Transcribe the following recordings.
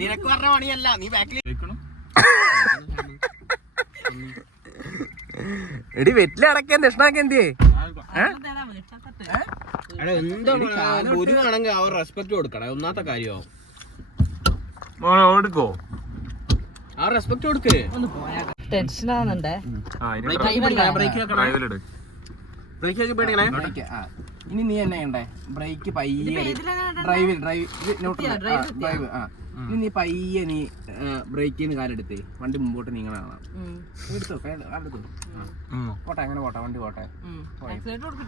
നിനക്ക് പറഞ്ഞ പണിയല്ല നീ ബാക്കിൽ എടി വെറ്റിലടക്കാൻ ദക്ഷിണാക്കി എന്തിയേ? എന്താ ഗുരുവാണെങ്കിൽ അവർ റെസ്പെക്ട് കൊടുക്കണം. ഒന്നാമത്തെ കാര്യമാവും. ഓടിക്കോ ആ റെസ്പെക്ട് കൊടുക്ക്. ടെൻഷൻ ആവുന്നുണ്ടേ ബ്രേക്ക് വെക്കണം? ബ്രേക്ക് ഒക്കെ പേടിക്കണേ ബ്രേക്ക് ആ. ഇനി നീ എന്നെ ചെയ്യണ്ടേ? ബ്രേക്ക് പയ്യെ ഡ്രൈവിൽ ഡ്രൈവ് ന്യൂട്രൽ ഡ്രൈവ് ആ. ഇനി നീ പയ്യെ നീ ബ്രേക്ക് ചെയ്യുന്ന കാലെടുത്തേ വണ്ടി മുമ്പോട്ട് നീങ്ങണ കാണാം. എടുത്തോ? കാല്- കാലെടുത്തോ. പോട്ടെ അങ്ങനെ പോട്ടെ വണ്ടി പോട്ടെ.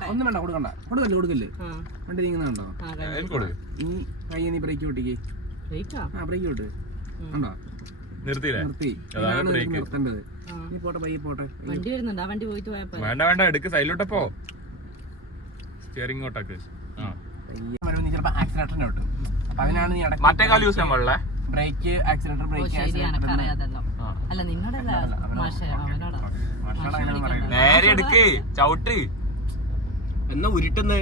ഒന്നും വേണ്ട കൊടുക്കണ്ട. കൊടുക്കല്ലേ കൊടുക്കല്ലേ? വണ്ടി നീങ്ങുന്നുണ്ടോ? നീ പയ്യെ നീ ബ്രേക്ക് പൊട്ടിക്ക് ആ? ബ്രേക്ക് വിട്ട് കണ്ടോ? നിർത്തി. നിർത്തേണ്ടത്. നീ പോട്ടെ പയ്യെ പോട്ടെ വണ്ടി വരുന്നുണ്ട് ആ വണ്ടി പോയിട്ട് പോയപ്പോ വേണ്ട വേണ്ട എടുക്ക് സൈഡിലോട്ടപ്പോ. സ്റ്റിയറിംഗ് ഇങ്ങോട്ടാക്ക്. ആ. ചിലപ്പോ ആക്സിലേറ്ററിനെ വിട്ടു. അപ്പൊ അതിനാണ് നീ അടക്കം മറ്റേ കാൽ യൂസ് ചെയ്യാൻ പാടില്ലേ. ബ്രേക്ക് ആക്സിലേറ്റർ ബ്രേക്ക് ശരി എനക്ക് അറിയാതല്ലോ. ആ. അല്ല നിന്നോടല്ല മാഷ അവനോടാ. നേരെ എടുക്ക് ചവിട്ട്. എന്നാ ഉരുട്ടുന്ന്?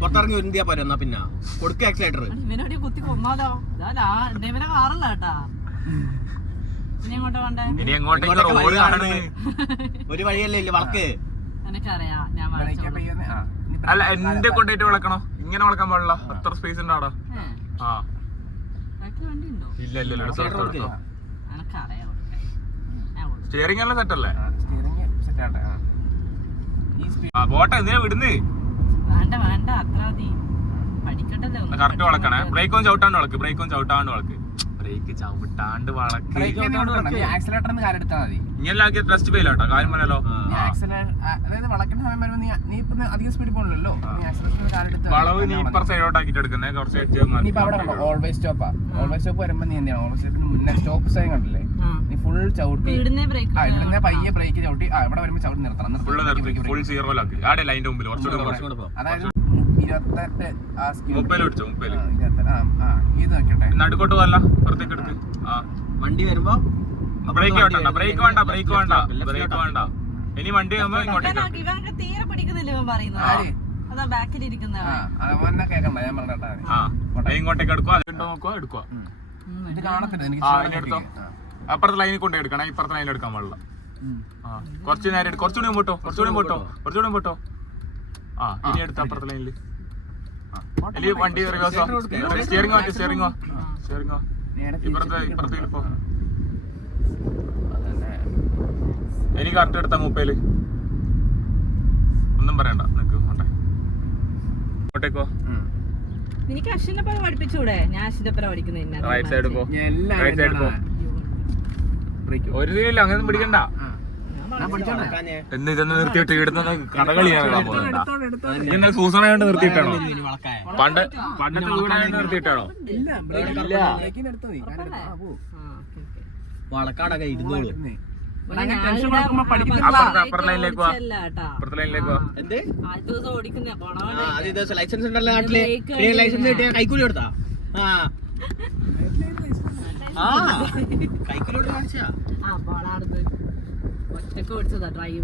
പുറത്തിറങ്ങി ഉരുന്തിയാ പോരെ എന്നാ പിന്നെ. കൊടുക്ക ആക്സിലേറ്റർ ഇവനോട് കുത്തി ഇതാ ഇവനെ കാറല്ല കേട്ടാ. ഇനി എങ്ങോട്ടാ വേണ്ടേ ഇനി എങ്ങോട്ടേക്ക് റോഡ് കാണണേ ഒരു വഴിയല്ലേ ഇല്ല വളക്ക് എനിക്കറിയാം ഞാൻ നീ അല്ല എന്റെ കൊണ്ടേറ്റ് വിളക്കണോ? ഇങ്ങനെ വളക്കാൻ പാടില്ല. അത്ര സ്പേസ് ഉണ്ട് ഇല്ല ഇല്ല എടുത്തോ, എടുത്തോ, എടുത്തോ. സ്റ്റിയറിംഗ് എല്ലാം സെറ്റ് അല്ലേ പോട്ടെ എന്തിനാ വിടുന്നേ? വേണ്ട വേണ്ട അത്ര കറക്റ്റ് വളക്കണേ. ബ്രേക്ക് ഒന്ന് ചവിട്ടാണ്ട് വളക്ക് ബ്രേക്ക് ഒന്ന് ചവിട്ടാണ്ട് വളക്ക്. ബ്രേക്ക് ചവിട്ടാണ്ട് വളക്ക്. ആക്സിലേറ്റർ കാലെടുത്താൽ മതി. ഇങ്ങനെ ആക്കിയ ട്രസ്റ്റ് ഫെയിൽ ആട്ടോ. കാര്യം പറയാലോ നീ ആക്സിലേറ്റർ വളക്കുന്ന സമയം നീ നീ ഇപ്പൊ അധികം സ്പീഡിൽ പോകണല്ലോ നീ ആക്സിലേറ്ററിന് കാലെടുത്ത് വളവ് നീ ഇപ്പുറ സൈഡോട്ട് ആക്കിട്ട് എടുക്കുന്നേ. കുറച്ച് എഡ്ജ് നീ ഇപ്പൊ അവിടെ കണ്ടോ ഓൾവേസ് സ്റ്റോപ്പാ ഓൾവേസ് സ്റ്റോപ്പ് വരുമ്പോ നീ ഓൾവേസ് സ്റ്റോപ്പിന് മുന്നേ സ്റ്റോപ്പ് സൈൻ കണ്ടില്ലേ? നീ ഫുൾ ചവിട്ടി. ആ ഇവിടുന്ന് പയ്യെ ബ്രേക്ക് ചവിട്ടി. ആ ഇവിടെ വരുമ്പോ ചവിട്ടി നിർത്തണം. നിർത്തി, നിർത്തി. ഫുൾ. സീറോയിലാക്കി ആടെ ലൈന്റെ മുമ്പിൽ കുറച്ചുകൂടി കുറച്ചും പോ. അതായത് ഇരുപത്തെട്ട് ആ സ്പീഡ് മുപ്പതിൽ പിടിച്ചോ? മുപ്പതിൽ ആ, ഇരുപത്തെട്ട്. ആ ആ ഇത് നടുക്കോട്ട് പോകല്ല പുറത്തേക്ക് എടുത്ത് ആ. വണ്ടി വരുമ്പോ ബ്രേക്ക് വേണ്ട ബ്രേക്ക് വേണ്ട ബ്രേക്ക് വേണ്ട ബ്രേക്ക് വേണ്ട ഇനി വണ്ടി ആകുമ്പോ ഇങ്ങോട്ടേക്ക് ഇവനൊക്കെ ഇവനൊക്കെ തീരെ പഠിക്കുന്നില്ല ഇവൻ പറയുന്നത്? അതാ ബാക്കിൽ ഇങ്ങോട്ടേക്ക് എടുക്കുക അത് നോക്കുക എടുക്കുക അപ്പുറത്തെ ലൈനിൽ കൊണ്ട് എടുക്കണം ഇപ്പുറത്തെ ലൈനിൽ എടുക്കാൻ പാടില്ല. കുറച്ച് നേരം പോട്ടോ കുറച്ചുകൂടി പോട്ടോ കുറച്ചുകൂടി പോട്ടോ കുറച്ചുകൂടി പോട്ടോ ആ ഇനി എടുത്ത അപ്പുറത്തെ ലൈനിൽ വണ്ടി റിവേഴ്സോ സ്റ്റിയറിംഗ് മാറ്റി സ്റ്റിയറിംഗ് സ്റ്റിയറിംഗ് നേരെ ഇപ്പുറത്തെ ഇപ്പുറത്തേക്ക് ഇപ്പുറത്തെ ഇപ്പോ അതന്നെ. ഇനി കറക്റ്റ് എടുത്ത മൂപ്പയിൽ ഒന്നും പറയണ്ട നിക്ക് പോട്ടെ. ഇങ്ങോട്ടേക്കോ. നിനക്ക് അശ്വിന്റെ അശ്വിന്റെ പഠിപ്പിച്ചൂടെ? ഞാൻ അശ്വിന്റെ പഠിക്കുന്ന റൈറ്റ് സൈഡ് പോ. ഞാൻ എല്ലാം Right side പോ. ബ്രേക്ക് ഒരു രീതിയില്ല അങ്ങനെ പിടിക്കണ്ട എന്ന് ഇതൊന്ന് നിർത്തിയിട്ട് ഇടുന്ന കടകളിയാണ് സൂസണ കൊണ്ട് നിർത്തിയിട്ടാണോ? വളക്കായ പണ്ട് പണ്ടത്തെ വീടായോണ്ട് നിർത്തിയിട്ടാണോ. വളക്കാടൊക്കെ ഇരുന്നോളൂ. ലൈസൻസ് ഉണ്ടല്ലോ നാട്ടിൽ. പിന്നെ ലൈസൻസ് കിട്ടിയ കൈക്കൂലി കൊടുത്താ? ആ. കൈക്കൂലി കാണിച്ചാ? ഒറ്റയ്ക്ക് ഓടിച്ചതാ ഡ്രൈവ്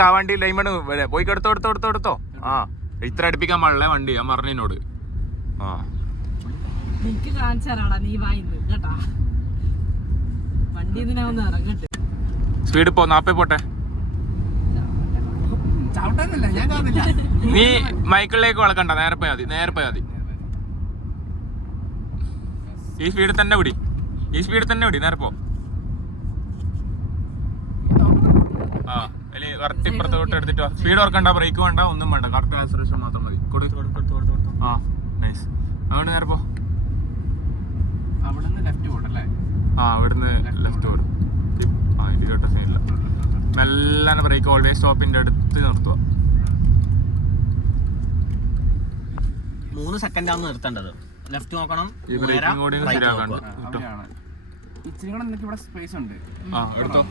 ആ വണ്ടി ലൈമണ് പോയി എടുത്തോ എടുത്തോ എടുത്തോ എടുത്തോ. ആ ഇത്ര അടുപ്പിക്കാൻ പാടില്ല വണ്ടി. ഞാൻ പറഞ്ഞതിനോട് ആ. എനിക്ക് കാണിച്ചു തരാടാ നീ വായിന്ന് കേട്ടാ? വണ്ടി ഇതിനെ ഒന്ന് ഇറങ്ങട്ടെ. സ്പീഡ് പോ നാപ്പേ പോട്ടെ. ചവിട്ടാനല്ല ഞാൻ കാണുന്നില്ല നീ മൈക്കിളിലേക്ക് വളക്കണ്ട നേരെ പോയാൽ മതി നേരെ പോയാൽ മതി. ഈ സ്പീഡിൽ തന്നെ വിടി ഈ സ്പീഡിൽ തന്നെ വിടി നേരെ പോ. ആ കറക്റ്റ് ഇപ്പുറത്തോട്ട് എടുത്തിട്ട് സ്പീഡ് ഓർക്കണ്ട ബ്രേക്ക് വേണ്ട ഒന്നും വേണ്ട. കറക്റ്റ് ആക്സലേഷൻ മാത്രം മതി. കൊടു? ആ നൈസ് അങ്ങോട്ട് നേരെ പോ അവിടെ നിന്ന് ലെഫ്റ്റ് പോട്ടല്ലേ ആ ഇവിടുന്ന് ലെഫ്റ്റ് ഓടും ആ ഇത് കേട്ട സീനില്ല മെല്ലെ ബ്രേക്ക് ഓൾവേസ് സ്റ്റോപ്പിന്റെ അടുത്ത് നിർത്തുക മൂന്ന് സെക്കൻഡ് ആണ് നിർത്തേണ്ടത്. ലെഫ്റ്റ് നോക്കണം ഈ ബ്രേക്കിംഗ് കൂടി right ശരിയാക്കാണ്ട് നോക്കുക. ഇച്ചിരി കൂടെ നിനക്ക് ഇവിടെ സ്പേസ് ഉണ്ട്. ആ എടുത്തോ.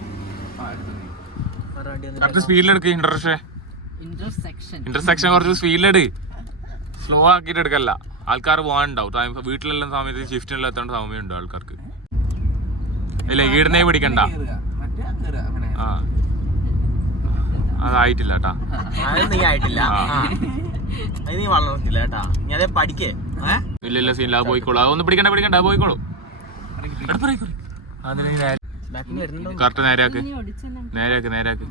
ഒന്നും സ്പീഡിലെടുക്ക് ഇന്റർസെക്ഷൻ ഇന്റർസെക്ഷൻ കുറച്ച് സ്പീഡിലെട് സ്ലോ ആക്കിയിട്ട് എടുക്കല്ല. ആൾക്കാർ പോകാനുണ്ടാവും. വീട്ടിലെല്ലാം സമയത്ത് ഷിഫ്റ്റിനെല്ലാം എത്തേണ്ട സമയമുണ്ട് ആൾക്കാർക്ക്. ഇല്ല ഈടനെ പിടിക്കണ്ട. ആ. അതായിട്ടില്ല കേട്ടാ നീ ആയിട്ടില്ല. നീ വളർത്തില്ല കേട്ടാ നീ അതേ പഠിക്കേ. ഇല്ല ഇല്ല സീനില്ല പോയിക്കോളൂ. അതൊന്നും പിടിക്കണ്ട പിടിക്കണ്ട പോയിക്കോളൂ. കറക്റ്റ് നേരാക്ക് നീ നേരാക്ക് നമുക്ക്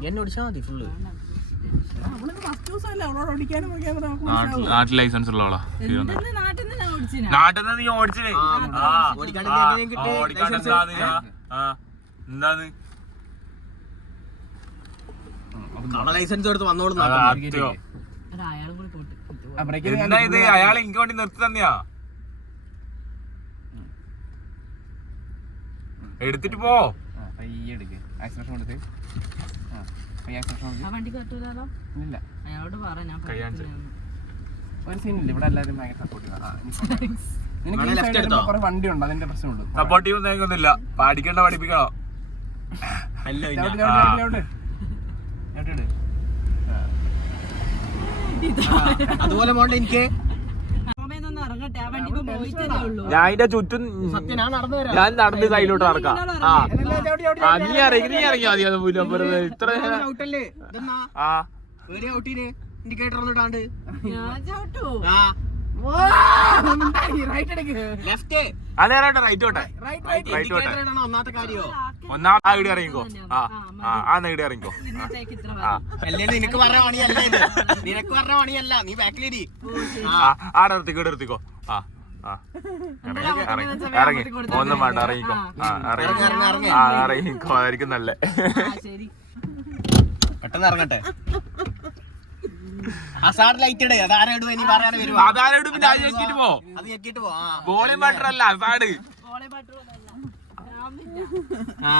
നാട്ടിൽ ലൈസൻസ് ഉള്ളവളാ. നാട്ടിൽ നിന്ന് നീ ഓടിച്ചേ ഓടിക്കാണ്ട് ലൈസൻസ് എന്താന്ന് കട ലൈസൻസ് എടുത്ത് വന്നോളൂ എന്താ ഇത് അയാൾ എനിക്ക് വേണ്ടി നിർത്തി തന്നെയാ? എടുത്തിട്ട് പോ. പയ്യെ എടുക്ക്. ആക്സിലേഷൻ കൊടുത്ത്. ആ പയ്യെ ആക്സിലേഷൻ ആ വണ്ടി കട്ടൂലോ ഇല്ല. അയാളോട് പറ ഞാൻ കയ്യാൻ ഒരു സീനില്ല ഇവിടെ എല്ലാവരും ഭയങ്കര സപ്പോർട്ട് വണ്ടി ഉണ്ട് അതിന്റെ പ്രശ്നമുണ്ട്. സപ്പോർട്ടീവ് ഒന്നുമില്ല പഠിക്കണ്ട പഠിപ്പിക്കണോ. അതുപോലെ എനിക്ക്. ഞാൻ അതിന്റെ ചുറ്റും സത്യം ഞാൻ നടന്നു വരാം. ഞാൻ നടന്ന് കയ്യിലോട്ട് നടക്കാം. ആ. നീ ഇറങ്ങി നീ ഇറങ്ങി മതി അത് ഇത്ര ആ. ഇൻഡിക്കേറ്റർ ഒന്നും ഇടാണ്ട് ഞാൻ ചവിട്ടു ആ. അതെ റൈറ്റ് ഓട്ടെ. റൈറ്റ് ഓട്ടെ ഇൻഡിക്കേറ്റർ ഇടണം ഒന്നാമത്തെ കാര്യോ? ഒന്നാം ആ ഇടി ഇറങ്ങിക്കോ. ആ ആ ആ നേടി ഇറങ്ങിക്കോ. അല്ലേ നിനക്ക് പറഞ്ഞ പണിയല്ല ഇത്? നിനക്ക് പറഞ്ഞ പണിയല്ല. നീ ബാക്കിലിരി ആ നിർത്തിക്കോ ഇവിടെ നിർത്തിക്കോ. ആ ഇറങ്ങി ഒന്നും വേണ്ട ഇറങ്ങിക്കോ. ആ ഇറങ്ങി. ആ ഇറങ്ങിക്കോ ആയിരിക്കും നല്ല. ആ, ശരി. പെട്ടെന്ന് ഇറങ്ങട്ടെ. അസാർ ലൈറ്റ് ഇടേ. അതാരാ ഇടുവോ ഇനി പറയാതെ വരുവോ? അതാരോട് പിന്നെ അത് ഞെക്കിട്ട് പോ. അത് ഞെക്കിട്ട് പോ. ആ. ബോളിംഗ് ബാറ്റർ അല്ല ആ.